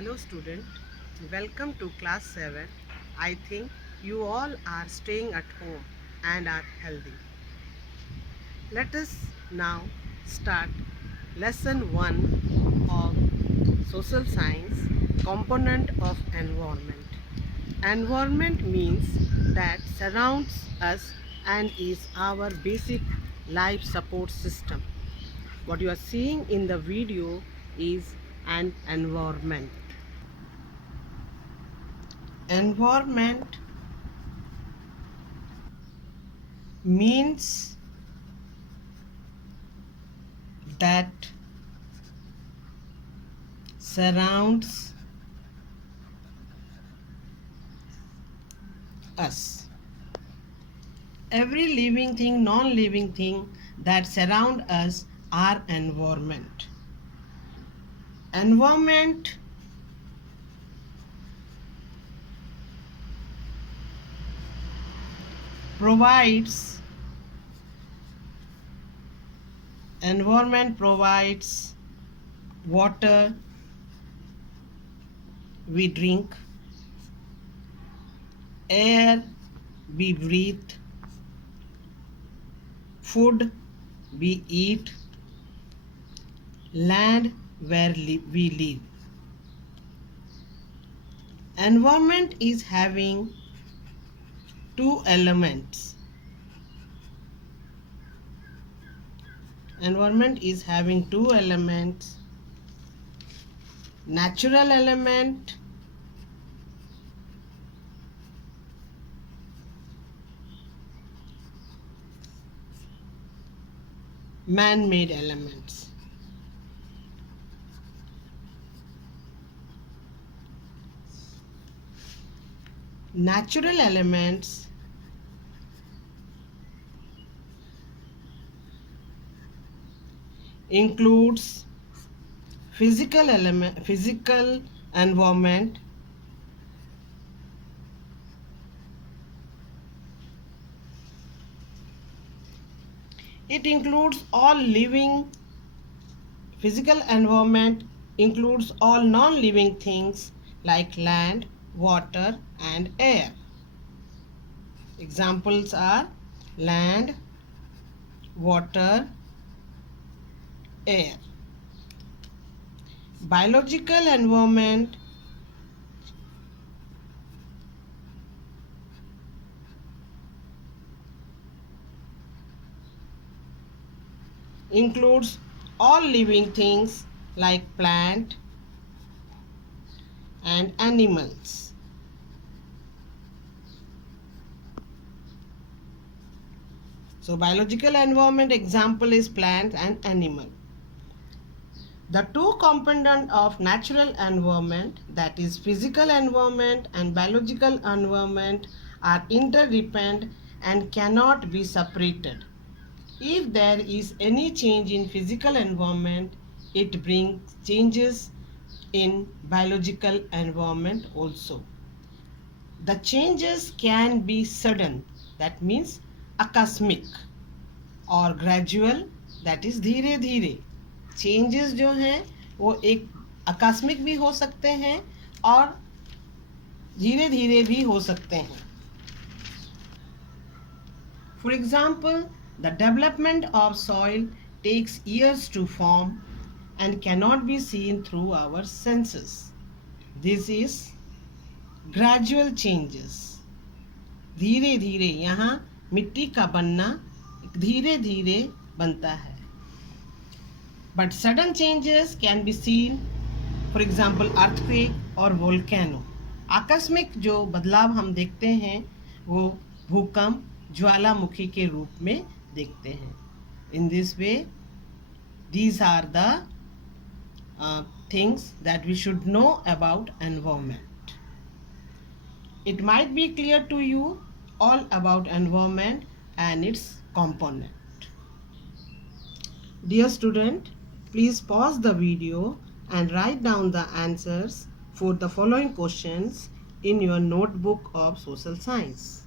Hello student, welcome to class 7. I think you all are staying at home and are healthy. Let us now start lesson 1 of social science, component of environment. Environment means that surrounds us and is our basic life support system. What you are seeing in the video is an environment. Environment means that surrounds us. Every living thing, non-living thing that surround us are environment. Environment provides water we drink, air we breathe, food we eat, land where we live. Environment is having two elements. Environment is having two elements: natural element man-made elements. Natural elements includes physical environment, it includes all living. Physical environment includes all non-living things like land, water and air. Examples are land, water, air. Biological environment includes all living things like plant and animals. So biological environment example is plant and animal. The two components of natural environment, that is physical environment and biological environment, are interdependent and cannot be separated. If there is any change in physical environment, it brings changes in biological environment also. The changes can be sudden, that means akasmic, और gradual, that is धीरे धीरे. Changes जो हैं वो एक आकस्मिक भी हो सकते हैं और धीरे धीरे भी हो सकते हैं. For example, the development of soil takes years to form and cannot be seen through our senses. This is gradual changes. धीरे धीरे, यहाँ मिट्टी का बनना धीरे धीरे बनता है. But sudden changes can be seen, for example earthquake or volcano. आकस्मिक जो बदलाव हम देखते हैं वो भूकंप, ज्वालामुखी के रूप में देखते हैं. In this way, these are the things that we should know about environment. It might be clear to you all about environment and its component. Dear student, please pause the video and write down the answers for the following questions in your notebook of social science.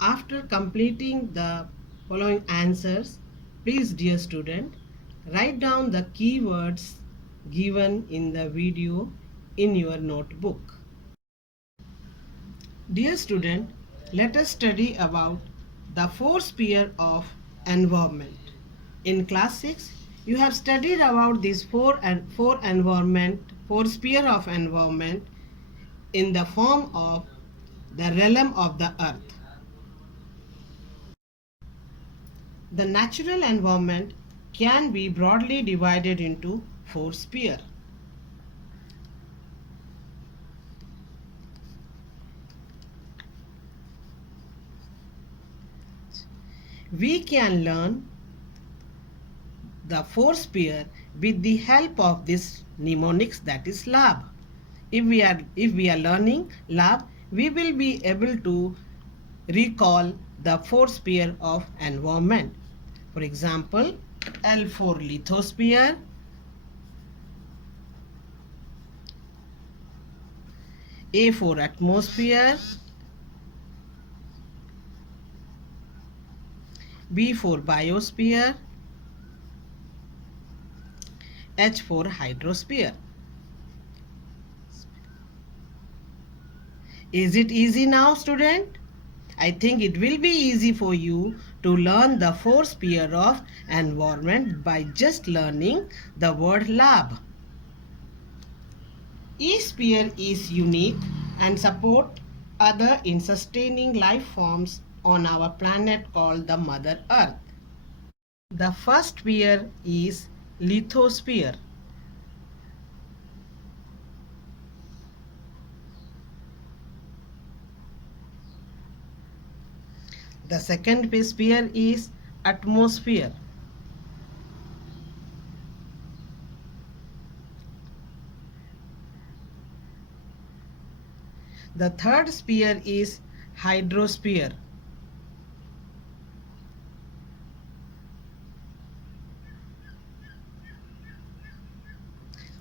After completing the following answers, please, dear student, write down the keywords given in the video in your notebook. Dear student, let us study about the four spheres of environment. In class 6, you have studied about these four sphere of environment in the form of the realm of the earth. The natural environment can be broadly divided into four spheres. We can learn the four sphere with the help of this mnemonics, that is lab. If we are learning lab, we will be able to recall the four sphere of environment. For example, L for lithosphere, A for atmosphere, B for biosphere, H for hydrosphere. Is it easy now, student? I think it will be easy for you to learn the four sphere of environment by just learning the word lab. Each sphere is unique and support other in sustaining life forms on our planet called the Mother Earth. The first sphere is lithosphere. The second sphere is atmosphere. The third sphere is hydrosphere.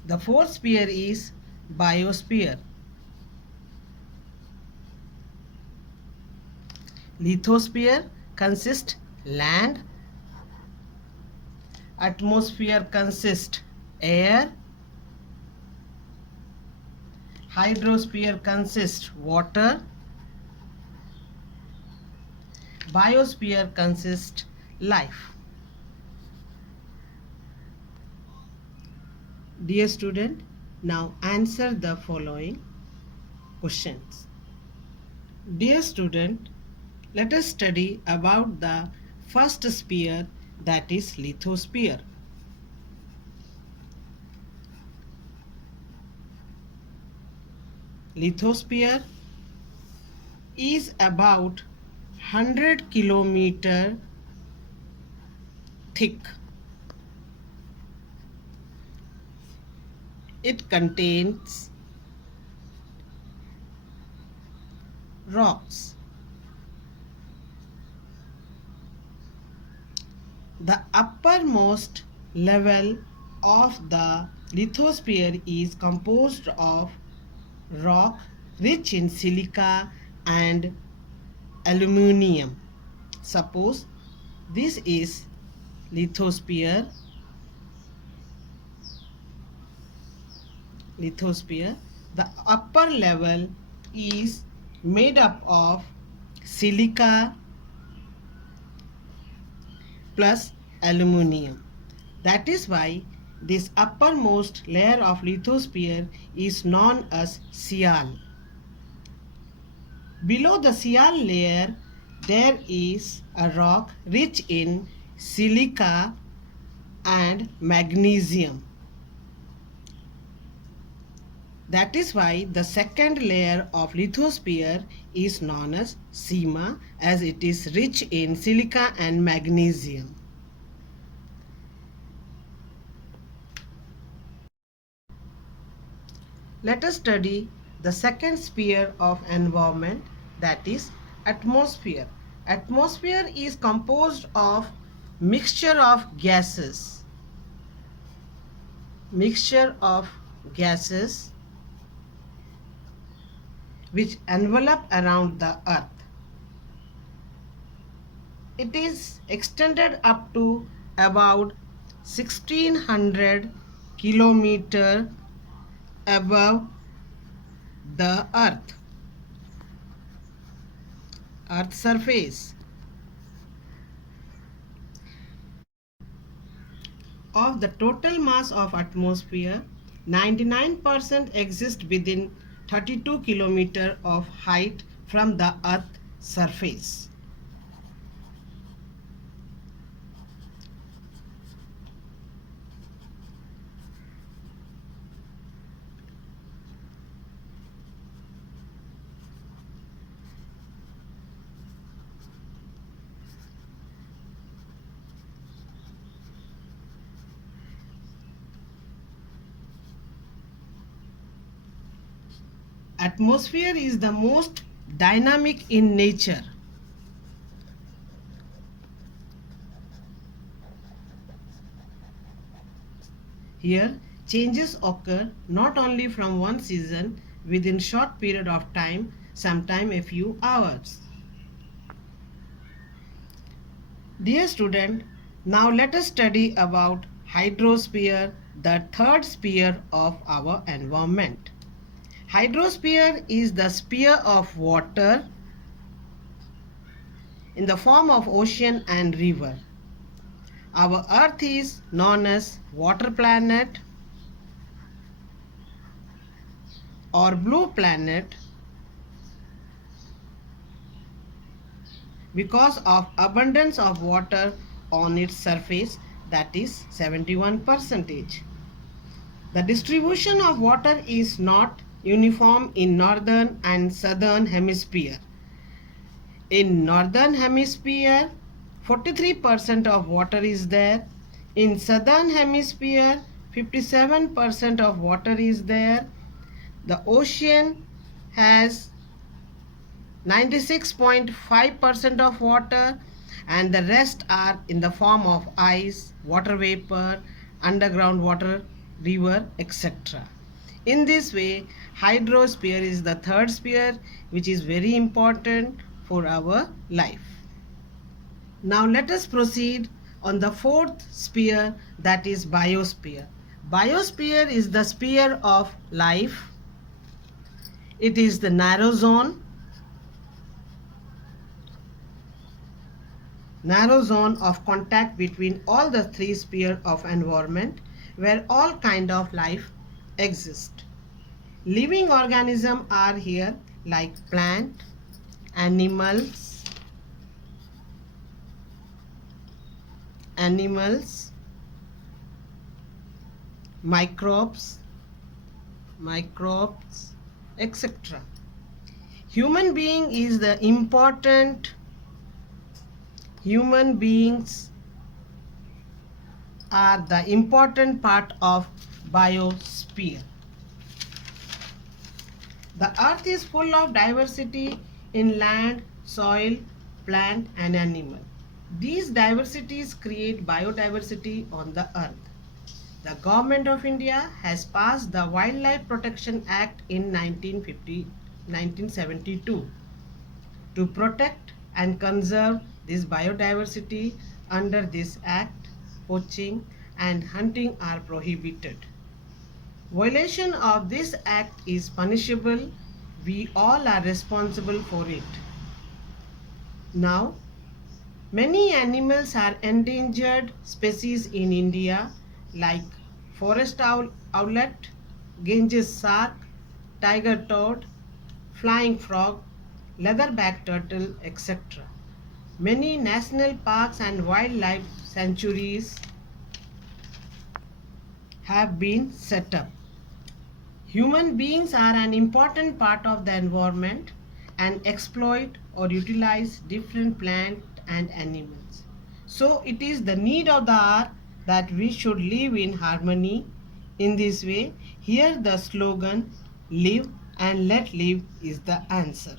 The fourth sphere is biosphere. Lithosphere consists land, atmosphere consists air, hydrosphere consists water, biosphere consists life. Dear student, now answer the following questions. Dear student, let us study about the first sphere, that is lithosphere. Lithosphere is about 100 kilometer thick. It contains rocks. The uppermost level of the lithosphere is composed of rock rich in silica and aluminium. Suppose this is lithosphere. The upper level is made up of silica plus aluminium. That is why this uppermost layer of lithosphere is known as sial. Below the sial layer, there is a rock rich in silica and magnesium. That is why the second layer of lithosphere is known as sima, as it is rich in silica and magnesium. Let us study the second sphere of environment, that is atmosphere. Atmosphere is composed of mixture of gases. Which envelop around the earth. It is extended up to about 1600 kilometer above the earth surface. Of the total mass of atmosphere, 99% exist within 32 kilometer of height from the earth surface. Atmosphere is the most dynamic in nature. Here, changes occur not only from one season within short period of time, sometime a few hours. Dear student, now let us study about hydrosphere, the third sphere of our environment. Hydrosphere is the sphere of water in the form of ocean and river. Our earth is known as water planet or blue planet because of abundance of water on its surface, that is 71%. The distribution of water is not uniform in northern and southern hemisphere. In northern hemisphere, 43% of water is there. In southern hemisphere, 57% of water is there. The ocean has 96.5% of water, and the rest are in the form of ice, water vapor, underground water, river, etc. In this way, hydrosphere is the third sphere, which is very important for our life. Now let us proceed on the fourth sphere, that is biosphere. Biosphere is the sphere of life. It is the narrow zone of contact between all the three spheres of environment where all kind of life exist. Living organisms are here like plant, animals, microbes, etc. Human beings are the important part of biosphere. The earth is full of diversity in land, soil, plant and animal. These diversities create biodiversity on the earth. The Government of India has passed the Wildlife Protection Act in 1972 to protect and conserve this biodiversity. Under this act, poaching and hunting are prohibited. Violation of this act is punishable. We all are responsible for it. Now, many animals are endangered species in India like forest owlet, Ganges shark, tiger toad, flying frog, leatherback turtle, etc. Many national parks and wildlife sanctuaries have been set up. Human beings are an important part of the environment and exploit or utilize different plants and animals. So it is the need of the hour that we should live in harmony. In this way, here the slogan, live and let live, is the answer.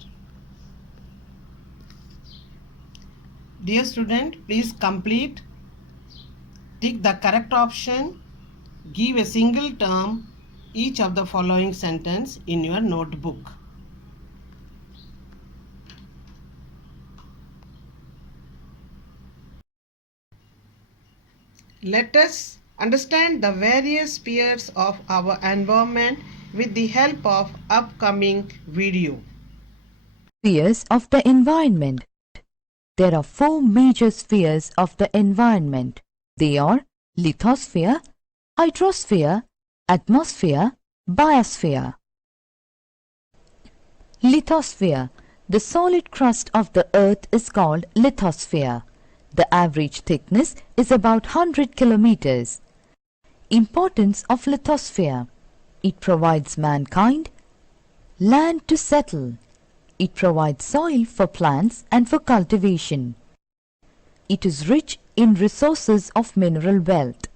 Dear student, please complete, tick the correct option, give a single term each of the following sentence in your notebook. Let us Understand the various spheres of our environment with the help of upcoming video. Spheres of the environment. There are four major spheres of the environment. They are lithosphere, hydrosphere, atmosphere, biosphere. Lithosphere. The solid crust of the earth is called lithosphere. The average thickness is about 100 kilometers. Importance of lithosphere. It provides mankind land to settle. It provides soil for plants and for cultivation. It is rich in resources of mineral wealth.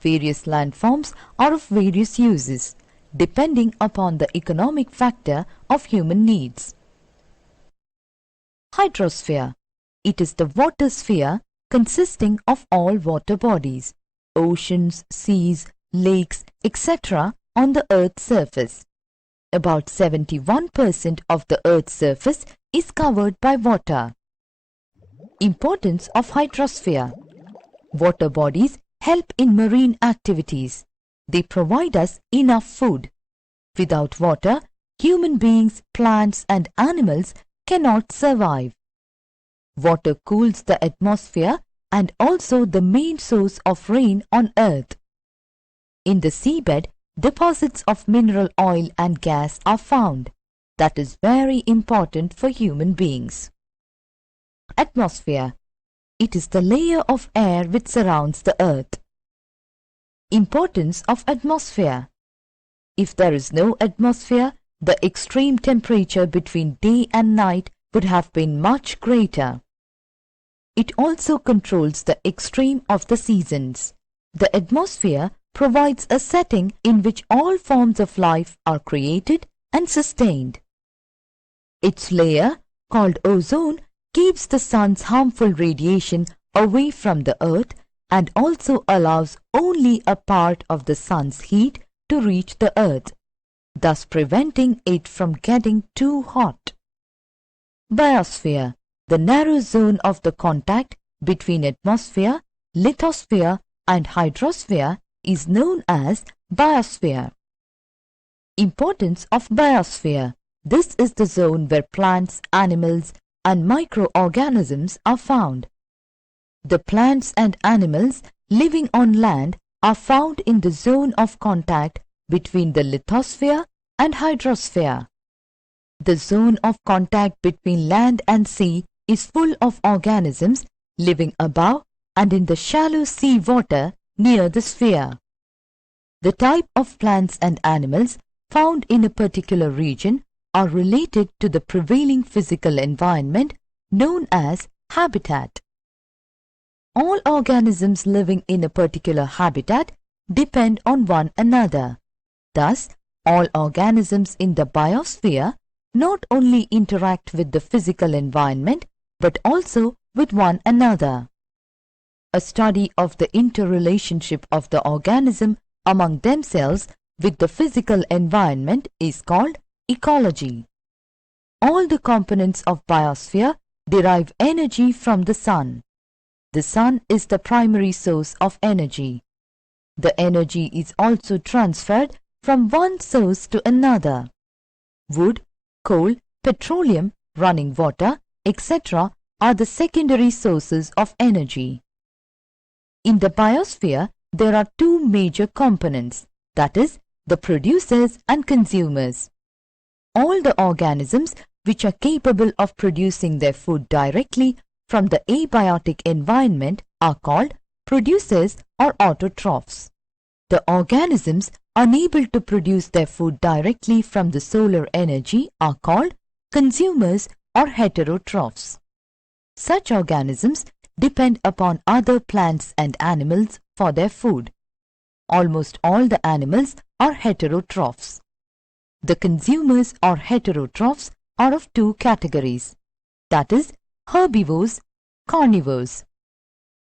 Various landforms are of various uses, depending upon the economic factor of human needs. Hydrosphere. It is the water sphere consisting of all water bodies, oceans, seas, lakes, etc. on the Earth's surface. About 71% of the Earth's surface is covered by water. Importance of hydrosphere. Water bodies help in marine activities. They provide us enough food. Without water, human beings, plants and animals cannot survive. Water cools the atmosphere and also the main source of rain on Earth. In the seabed, deposits of mineral oil and gas are found. That is very important for human beings. Atmosphere. It is the layer of air which surrounds the Earth. Importance of atmosphere. If there is no atmosphere, the extreme temperature between day and night would have been much greater. It also controls the extreme of the seasons. The atmosphere provides a setting in which all forms of life are created and sustained. Its layer, called ozone, keeps the sun's harmful radiation away from the earth and also allows only a part of the sun's heat to reach the earth, thus preventing it from getting too hot. Biosphere. The narrow zone of the contact between atmosphere, lithosphere and hydrosphere is known as biosphere. Importance of biosphere. This is the zone where plants, animals and microorganisms are found. The plants and animals living on land are found in the zone of contact between the lithosphere and hydrosphere. The zone of contact between land and sea is full of organisms living above and in the shallow sea water near the sphere. The type of plants and animals found in a particular region are related to the prevailing physical environment known as habitat. All organisms living in a particular habitat depend on one another. Thus, all organisms in the biosphere not only interact with the physical environment but also with one another. A study of the interrelationship of the organism among themselves with the physical environment is called ecology. All the components of biosphere derive energy from the sun. The sun is the primary source of energy. The energy is also transferred from one source to another. Wood, coal, petroleum, running water, etc. are the secondary sources of energy. In the biosphere, there are two major components, that is, the producers and consumers. All the organisms which are capable of producing their food directly from the abiotic environment are called producers or autotrophs. The organisms unable to produce their food directly from the solar energy are called consumers or heterotrophs. Such organisms depend upon other plants and animals for their food. Almost all the animals are heterotrophs. The consumers or heterotrophs are of two categories, that is, herbivores, carnivores.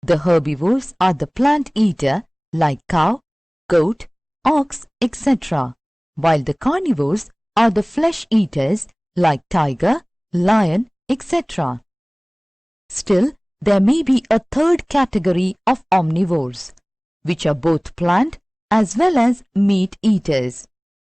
The herbivores are the plant eater like cow, goat, ox, etc., while the carnivores are the flesh eaters like tiger, lion, etc. Still, there may be a third category of omnivores. which are both plant as well as meat eaters.